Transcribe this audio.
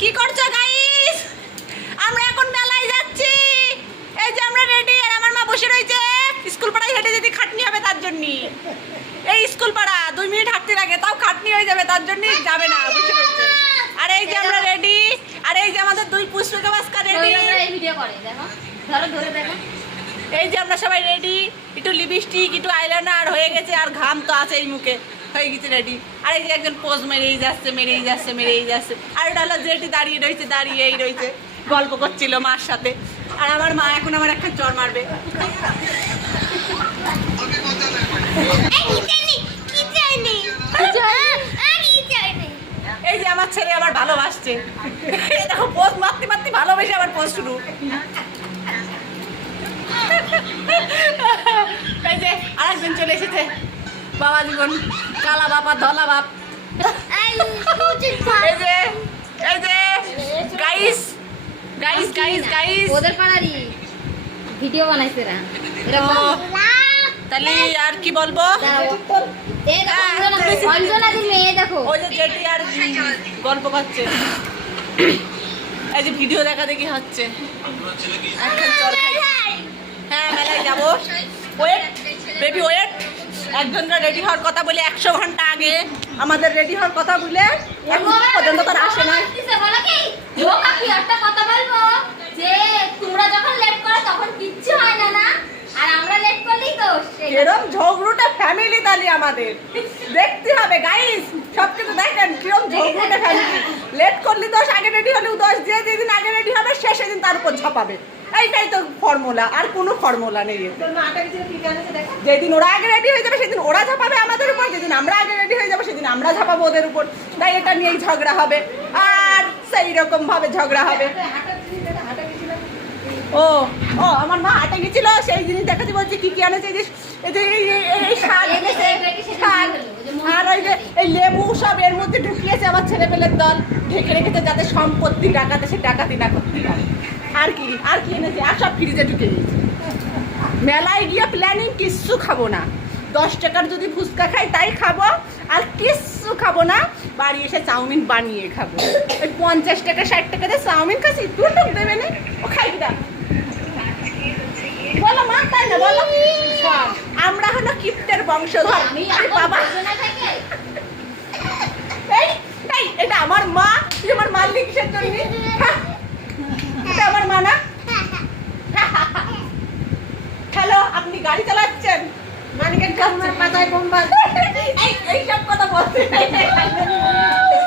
কি করছো গাইস? আমরা এখন মেলায় যাচ্ছি। এই যে আমরা রেডি, আর আমার মা বসে রয়েছে। স্কুল পাড়ায় হেঁটে যেতে খাটনি হবে তার জন্য। এই স্কুল পাড়া 2 মিনিট হাঁটতে লাগে, তাও খাটনি হয়ে যাবে, তার জন্য যাবে না, বসে রয়েছে। আর এই যে আমরা রেডি, আর এই যে আমাদের 2 পুষ্পিকা বাস্কা রেডি। ভিডিও করে দেখো, ধরো ধরে দেখো। এই যে আমরা সবাই রেডি, একটু লিপস্টিক, একটু আইলাইনার হয়ে গেছে, আর ঘাম তো আছে এই মুখে, হয়ে গেছে রেডি। আর এই যে একজন পোজ মেরেই যাচ্ছে, মেরেই যাচ্ছে, মেরেই যাচ্ছে। আর ওটা হলো যেটি দাঁড়িয়ে রয়েছে, দাঁড়িয়েই রয়েছে, গল্প করছিল মার সাথে। আর আমার মা এখন আমার একটা চর মারবে। এই যে আমার ছেলে আমার ভালোবাসছে, দেখো পোজ মারতে মারতে ভালোবেসে আবার পোজ শুরু। এই যে আরেকজন চলে এসেছে, বাবা জীবন, কালা বাপ আর ধলা বাপ। এই যে গাইস গাইস গাইস গাইস, ওদের পাড়ারই ভিডিও বানাইছে না তাহলে আর কি বলবো। দেখো ওই যে জেঠি আর গল্প করছে, এই যে ভিডিও দেখা দেখি হচ্ছে। হ্যাঁ মেলায় যাবো, ওয়েট বেবি ওয়েট। একজনরা রেডি হওয়ার কথা বলে 100 ঘন্টা আগে আমাদের রেডি হওয়ার কথা বলে এখন পর্যন্ত তার আসে না। একটা কথা বলবো যে তোমরা যখন লেট করো তখন কিচ্ছু হয় না, না? আর আমরা লেট করলেই তো এরকম ঝগড়ুটে ফ্যামিলি তালি আমাদের দেখতে হবে গাইস। সবকিছু দেখেন কিরকম ঝগড়ুটে ফ্যামিলি। লেট করলে দোষ, আগে রেডি হলেও দোষ। যে যেদিন আগে রেডি হবে সে সেদিন তার উপর ঝাপাবে। এইটাই তো ফর্মুলা, আর কোনো ফর্মুলা নেই। যেদিন ওরা আগে রেডি হয়ে যাবে সেদিন ওরা ঝাপাবে আমাদের উপর, যেদিন আমরা আগে রেডি হয়ে যাবো সেদিন আমরা ঝাপাবো ওদের উপর। তাই এটা নিয়েই ঝগড়া হবে, আর সেই রকম ভাবে ঝগড়া হবে। ও ও আমার মা হাটে গেছিল, সেই জিনিস দেখাতে বলছে কি কি আনেছে। এই যে এই শাক এনেছে, শাক, আর ওই যে এই লেবু সব এর মধ্যে ঢুকিয়েছে আমার ছেলেপেলের দল, ঢেকে রেখেছে যাতে সম্পত্তি ডাকাতে সে ডাকাতি না করতে পারে। আর কি এনেছে, আর সব ফ্রিজে ঢুকে দিয়েছে। মেলায় গিয়ে প্ল্যানিং কিচ্ছু খাবো না, 10 টাকার যদি ফুচকা খাই তাই খাবো, আর কিচ্ছু খাবো না। বাড়ি এসে চাউমিন বানিয়ে খাবো। ওই 50 টাকা 60 টাকা দিয়ে চাউমিন খাচ্ছি, দুটো দেবে না, ও খাই না বলো মা, তাই না বলো? আমরা হলো কিপ্টের বংশধর। বাবা এই এটা আমার মা, তুই আমার মালিক কিসের জন্য? এটা আমার মা না? হ্যালো, আপনি গাড়ি চালাচ্ছেন, মানিকের মাথায় বোম বাজ, এইসব কথা বলতে